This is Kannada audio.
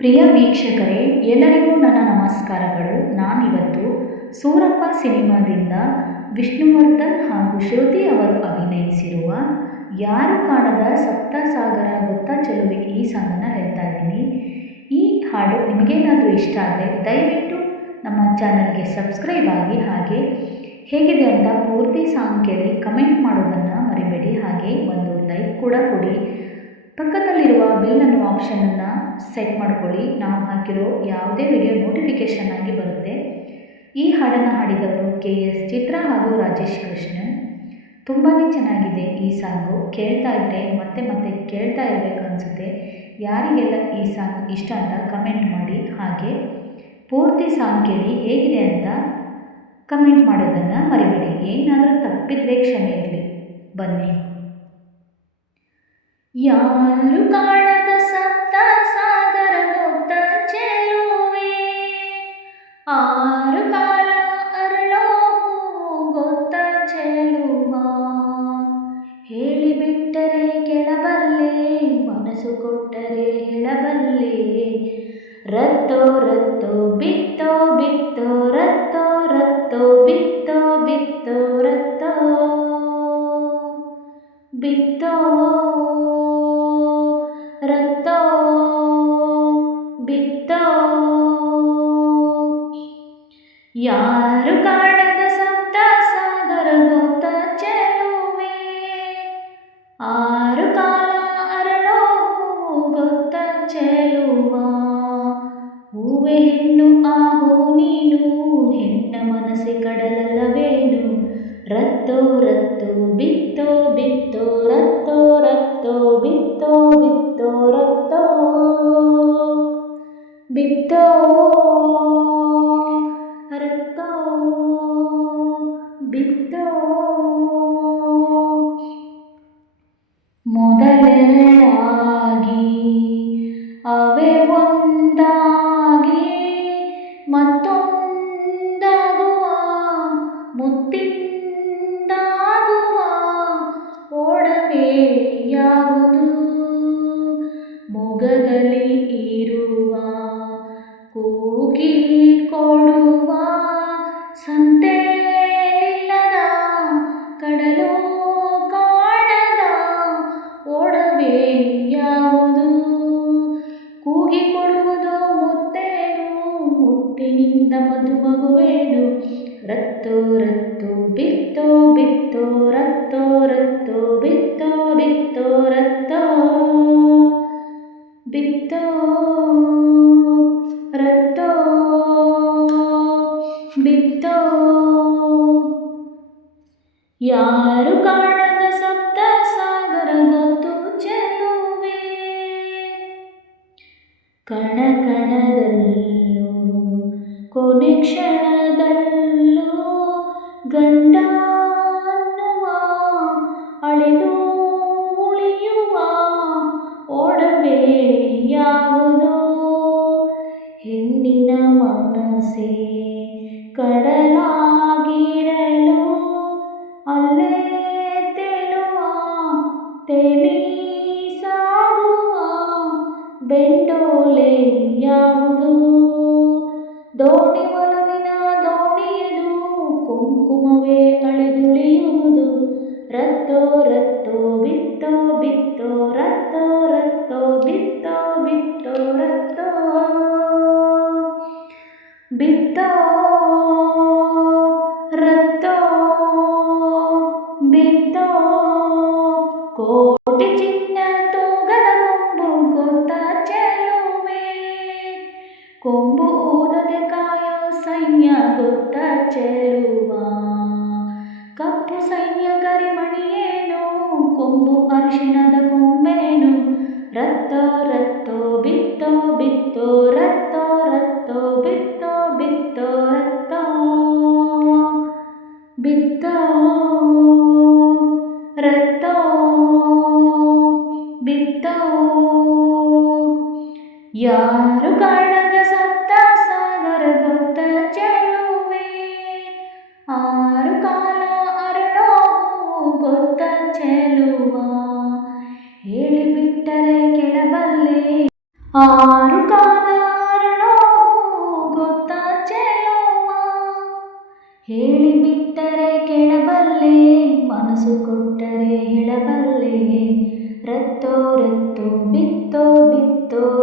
ಪ್ರಿಯ ವೀಕ್ಷಕರೇ, ಎಲ್ಲರಿಗೂ ನನ್ನ ನಮಸ್ಕಾರಗಳು. ನಾನಿವತ್ತು ಸೂರಪ್ಪ ಸಿನಿಮಾದಿಂದ ವಿಷ್ಣುವರ್ಧನ್ ಹಾಗೂ ಶ್ರುತಿ ಅವರು ಅಭಿನಯಿಸಿರುವ ಯಾರು ಕಾಣದ ಸಪ್ತಸಾಗರ ಗೊತ್ತಾ ಚೆಲುವೆ ಈ ಸಾಂಗನ್ನು ಹೇಳ್ತಾ ಇದ್ದೀನಿ. ಈ ಹಾಡು ನಿಮಗೇನಾದರೂ ಇಷ್ಟ ಆದರೆ ದಯವಿಟ್ಟು ನಮ್ಮ ಚಾನಲ್ಗೆ ಸಬ್ಸ್ಕ್ರೈಬ್ ಆಗಿ, ಹಾಗೆ ಹೇಗಿದೆ ಅಂತ ಪೂರ್ತಿ ಸಾಂಗ್ ಕೇಳಿ ಕಮೆಂಟ್ ಮಾಡೋದನ್ನು ಮರಿಬೇಡಿ. ಹಾಗೆ ಒಂದು ಲೈಕ್ ಕೂಡ ಕೊಡಿ. ಪಕ್ಕದಲ್ಲಿರುವ ಬೆಲ್ ಅನ್ನೋ ಆಪ್ಷನನ್ನು ಸೆಟ್ ಮಾಡ್ಕೊಳ್ಳಿ. ನಾವು ಹಾಕಿರೋ ಯಾವುದೇ ವಿಡಿಯೋ ನೋಟಿಫಿಕೇಷನ್ ಆಗಿ ಬರುತ್ತೆ. ಈ ಹಾಡನ್ನು ಹಾಡಿದವರು KS ಚಿತ್ರ ಹಾಗೂ ರಾಜೇಶ್ ಕೃಷ್ಣನ್. ತುಂಬಾ ಚೆನ್ನಾಗಿದೆ ಈ ಸಾಂಗು. ಕೇಳ್ತಾ ಇದ್ದರೆ ಮತ್ತೆ ಮತ್ತೆ ಕೇಳ್ತಾ ಇರಬೇಕು ಅನಿಸುತ್ತೆ. ಯಾರಿಗೆಲ್ಲ ಈ ಸಾಂಗ್ ಇಷ್ಟ ಅಂತ ಕಮೆಂಟ್ ಮಾಡಿ. ಹಾಗೆ ಪೂರ್ತಿ ಸಾಂಗ್ ಕೇಳಿ ಹೇಗಿದೆ ಅಂತ ಕಮೆಂಟ್ ಮಾಡೋದನ್ನು ಮರಿಬೇಡಿ. ಏನಾದರೂ ತಪ್ಪಿದ್ರೆ ಕ್ಷಮೆ ಇರಲಿ. ಬನ್ನಿ. ಯಾರು ಕಾಣದ ಸಪ್ತ ಸಾಗರ ಗೊತ್ತ ಚೆಲುವೆ, ಆರು ಕಾಲ ಅರಳೋ ಗೊತ್ತ ಚೆಲುವ, ಹೇಳಿಬಿಟ್ಟರೆ ಕೆಳಬಲ್ಲೆ, ಮನಸ್ಸು ಕೊಟ್ಟರೆ ಹೇಳಬಲ್ಲೆ, ರತ್ತೋ ರತ್ತೋ ಬಿತ್ತೋ ಬಿತ್ತೋ ರತ್ತೋ ರತ್ತೋ ಬಿತ್ತೋ ಬಿತ್ತೋ ರತ್ತೋ ಬಿತ್ತೋ ರತ್ತೋ ಬಿತ್ತೋ. ಯಾರು ಕಾಣದ ಸಪ್ತ ಸಾಗರ ಗೊತ್ತ ಚೆಲುವೆ, ಆರು ಕಾಲ ಅರಳೋ ಗೊತ್ತ ಚೆಲುವ, ಹೂವೆ ಹೆಣ್ಣು ಆ ಹೂ ನೀನು, ಹೆಣ್ಣ ಮನಸ್ಸೆ ಕಡಲಲ್ಲವೇನು, ರತ್ತೋ ರತ್ತೋ ಬಿತ್ತೋ ಬಿತ್ತೋ ರತ್ತೋ ರತ್ತೋ ಬಿತ್ತೋ ಬಿತ್ತೋ ರತ್ತೋ ಬಿತ್ತೋ ರತ್ತೋ ಬಿತ್ತೋ. ಮೊದಲೆರಡಾಗಿ ಅವೇ ಒಂದಾಗಿ ಮತ್ತೊಂದಾಗುವ, ಮುತ್ತಿಂದಾಗುವ ಒಡವೆ ಯಾವುದು, ಮೊಗದಲ್ಲಿ ಇರುವ ಕೂಗಿ ಕೊಡುವ, ಸಂತೆಯಿಲ್ಲದ ಕಡಲು ಕಾಣದ ಒಡವೆ ಯಾವುದು, ಕೂಗಿ ಕೊಡುವುದು ಮುತ್ತೇನು, ಮುತ್ತಿನಿಂದ ಮಧುಮಗುವೇನು, ರತ್ತೋ ರತ್ತೋ ಬಿತ್ತೋ ಬಿತ್ತೋ ರತ್ತೋ ರತ್ತೋ ಬಿತ್ತೋ ಬಿತ್ತೋ ರತ್ತೋ ಬಿತ್ತೋ ರತ್ತೋ ಬಿತ್ತೋ. ಯಾರು ಕಾಣದ ಸಪ್ತ ಸಾಗರ ಗೊತ್ತು ಚೆಲುವೆ, ಕಣ ಕಣದಲ್ಲೂ ಕೊನೆ ಕ್ಷಣದಲ್ಲೂ ಗಂಡ ಅನ್ನುವ ಅಳೆದು ಉಳಿಯುವ ಒಡವೆ ಯಾವುದೋ, ಹೆಣ್ಣಿನ ಮನಸ್ಸೇ ಕಡಲಾಗಿರಲು ಅಲ್ಲೇ ತೇಲುವ, ತೇಲಿ ಸಾಗುವ ಬೆಂಡೋಲೆ ಯಾವುದು, ದೋಣಿ ಒಲವಿನ ದೋಣಿಯದು, ಕುಂಕುಮವೇ ಅಳೆದುಳಿಯುವುದು, ರತ್ತೋ ರತ್ತೋ ಬಿತ್ತೋ ಬಿತ್ತೋ ರತ್ತೋ ರತ್ತೋ ಬಿತ್ತೋ ಬಿತ್ತೋ ರತ್ತೋ ಬಿತ್ತೋ ರತ್ತೋ ಬಿತ್ತೋ. ಕೋಟಿ ಚಿನ್ನ ತೂಗದ ಕೊಂಬು ಗೊತ್ತ ಚೆಲುವೆ, ಕೊಂಬು ಊದದೆ ಕಾಯೋ ಸೈನ್ಯ ಗೊತ್ತ ಚೆಲುವ, ಕಪ್ಪು ಸೈನ್ಯ ಕರಿಮಣಿಯೇನು, ಕೊಂಬು ಅರಿಶಿಣದ ಕೊಂಬೇನು, ರತ್ತೋ ರತ್ತೋ ಬಿತ್ತೋ ಬಿತ್ತೋ ರತ್ತೋ ರತ್ತೋ ಬಿತ್ತೋ ಬಿತ್ತೋ ರತ್ತೋ ಬಿತ್ತೋ ರತ್ತೋ ಬಿತ್ತೋ. ಯಾರು ಕಾಣದ ಸಪ್ತ ಸಾಗರ ಗೊತ್ತ ಚೆಲುವೆ, ಆರು ಕಾಲ ಅರಳೋ ಗೊತ್ತ ಚೆಲುವ, ಹೇಳಿಬಿಟ್ಟರೆ ಕೆಳಬಲ್ಲೆ, ಆರು ಕಾಲ ಹೇಳಿಬಿಟ್ಟರೆ ಕೇಳಬಲ್ಲೆ, ಮನಸ್ಸು ಕೊಟ್ಟರೆ ಹೇಳಬಲ್ಲೆ. ರತ್ತೋ ರತ್ತೋ ಬಿತ್ತೋ ಬಿತ್ತೋ